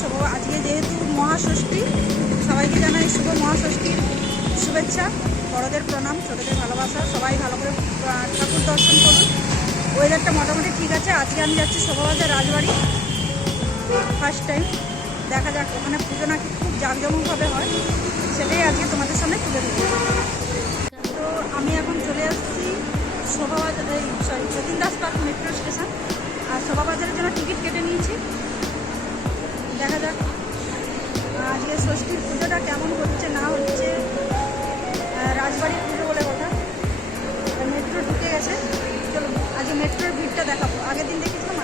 শুভ। আজকে যেহেতু মহাষষ্ঠী, সবাইকে জানাই শুভ মহাষষ্ঠীর শুভেচ্ছা। বড়দের প্রণাম, ছোটদের ভালোবাসা, সবাই ভালো করে ঠাকুর দর্শন করুন। ওয়েদারটা মোটামুটি ঠিক আছে। আজকে আমি যাচ্ছি শোভাবাজার রাজবাড়ি ফার্স্ট টাইম দেখা যাক, ওখানে পুজো নাকি খুব জাঁকজমকভাবে হয়। সেটাই আজকে তোমাদের সামনে তুলে দেবো তো আমি এখন চলে আসছি শোভাবাজার, এই sorry Jatin Das park metro station আর শোভাবাজারের জন্য টিকিট কেটে নিয়েছি। দেখা যাক। আজকে ষষ্ঠীর পুজোটা কেমন হচ্ছে, না হচ্ছে রাজবাড়ির পুজো বলে কথা। মেট্রো ঢুকে গেছে। চলো আজকে মেট্রোর ভিড়টা দেখাবো। আগের দিন দেখেছিলাম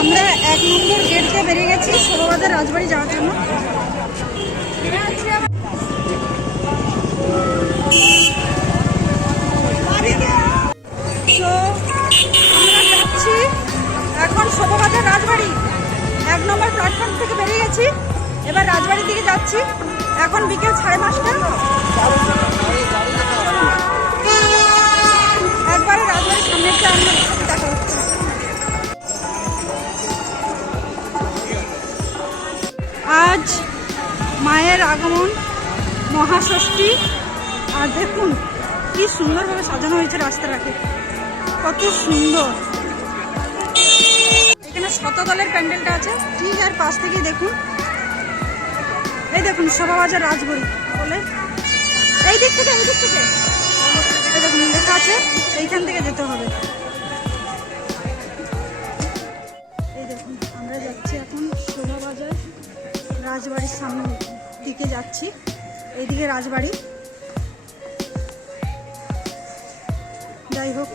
আমরা এক নম্বর গেট দিয়ে বেরিয়ে গেছি শোভাবাজার রাজবাড়ি যাওয়ার জন্য। এখন শোভাবাজার রাজবাড়ি। এক নম্বর প্ল্যাটফর্ম থেকে বেরিয়ে গেছি, এবার রাজবাড়ির দিকে যাচ্ছি। এখন বিকেল সাড়ে পাঁচটা। আগমন, মহাষষ্ঠী, আর দেখুন কি সুন্দরভাবে সাজানো হয়েছে রাস্তাটাকে। কত সুন্দর। এখানে শতদলের প্যান্ডেলটা আছে, ঠিক আর পাশ থেকেই দেখুন। এই দেখুন, শোভাবাজার রাজবাড়ি বলে। এই দিক থেকে, এই দিক থেকে? এই দেখুন, লেখা আছে, এইখান থেকে যেতে হবে। এই দেখুন, আমরা যাচ্ছি এখন শোভাবাজার রাজবাড়ির সামনে। দিকে যাচ্ছি। এইদিকে রাজবাড়ি। যাই হোক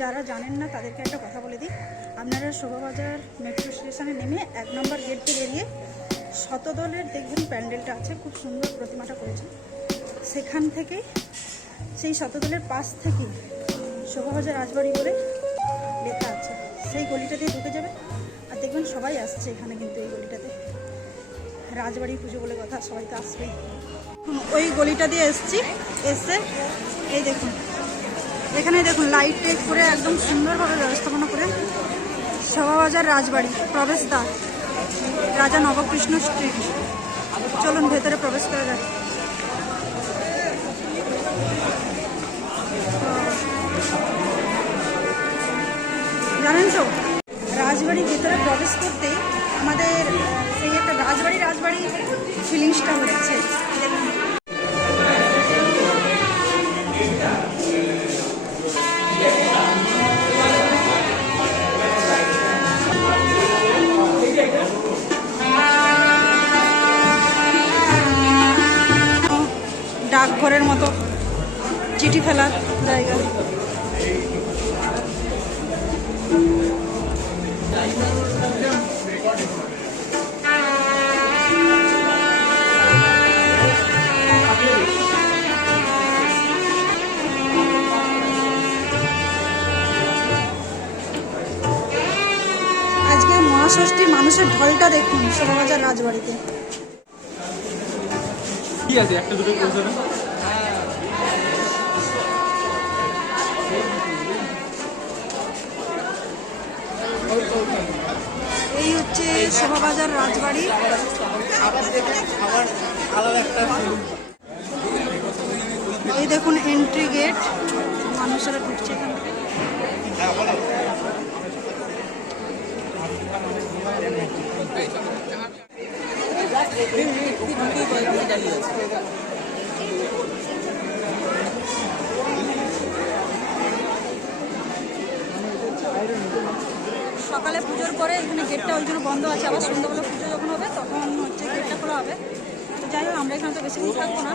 যারা জানেন না তাদেরকে একটা কথা বলে দিই। আপনারা শোভাবাজার মেট্রো স্টেশনে নেমে এক নম্বর গেট দিয়ে বেরিয়ে শতদলের দেখবেন প্যান্ডেলটা আছে, খুব সুন্দর প্রতিমাটা করেছে। সেখান থেকে, সেই শতদলের পাশ থেকে শোভাবাজার রাজবাড়ি বলে লেখা আছে। সেই গলিটা দিয়ে ঢুকে যাবে আর দেখবেন সবাই আসছে এখানে কিন্তু এই গলিটাতে। রাজবাড়ি পুজো বলে কথা, সবাই তো এখন ওই গলিটা দিয়ে এসছি, এসে এই দেখুন এখানে দেখুন লাইট টাইট করে একদম সুন্দরভাবে ব্যবস্থাপনা করে শোভাবাজার রাজবাড়ি, প্রবেশদ্বার, রাজা নবকৃষ্ণ স্ট্রিট চলুন, ভেতরে প্রবেশ করা যায় জানেন তো, রাজবাড়ির ভেতরে প্রবেশ করতেই আমাদের রাজবাড়ি রাজবাড়ি ফিলিংসটা হচ্ছে। ডাকঘরের মতো চিঠি ফেলার জায়গা। মহাষষ্ঠীর মানুষের ঢলটা দেখুন শোভাবাজার রাজবাড়িতে। ঠিক আছে? একটা দুটো এই হচ্ছে শোভাবাজার রাজবাড়ি। এই দেখুন এন্ট্রি গেট মানুষেরা ঢুকছে এখান থেকে সকালে পুজোর পরে এখানে গেটটা ওই জন্য বন্ধ আছে। আবার সন্ধ্যাবেলা পুজো যখন হবে, তখন হচ্ছে গেটটা খোলা হবে। তো যাই হোক, আমরা এখানে তো বেশি দিন থাকব না।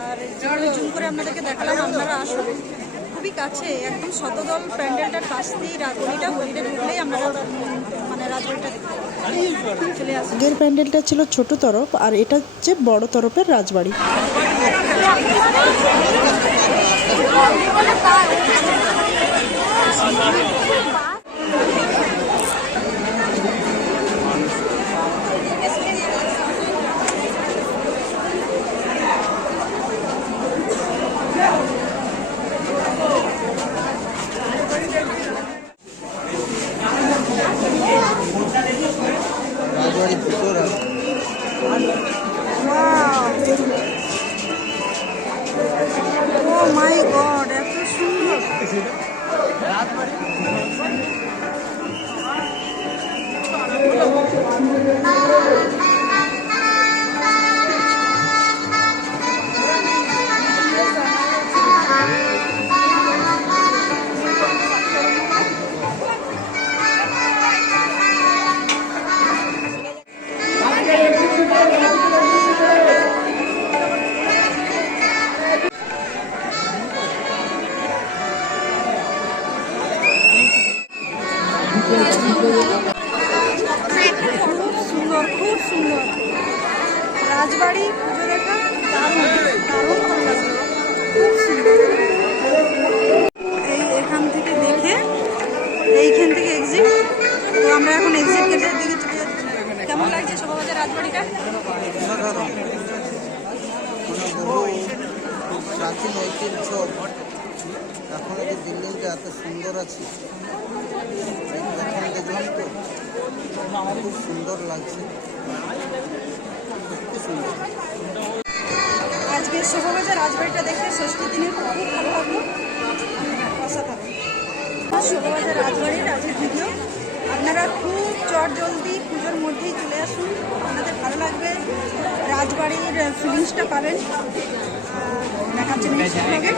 আর যেভাবে জুম করে আপনাদেরকে দেখালাম, আপনারা আসুন। খুবই কাছে, একদম শতদল প্যান্ডেলটার কাছ দিয়েই রাজবাড়িটা গলিটা ঢুকলেই আমরা আগের প্যান্ডেলটা ছিল ছোট তরফ আর এটা হচ্ছে বড় তরফের রাজবাড়ি। ও মাই গড এত সুন্দর রাজবাড়ি পুজো দেখা। এই এখান থেকে দেখে, এইখান থেকে এক্সিট তো আমরা এখন এক্সিট গেটের দিকে চলে কেমন লাগছে শোভাবাজার রাজবাড়িটা? প্রাচীন ঐতিহ্য এখন যে বিল্ডিংটা এত সুন্দর আছে দেখলাম তো খুব সুন্দর লাগছে। আজকে শোভাবাজার রাজবাড়িটা দেখে ষষ্ঠী দিনে খুব ভালো লাগল। অসাধারণ শোভাবাজার রাজবাড়ির আজকের ভিডিও। আপনারা খুব চট জলদি পুজোর মধ্যেই চলে আসুন। আপনাদের ভালো লাগবে। রাজবাড়ির ফিলিংসটা পাবেন। জন্য ইচ্ছুক হবে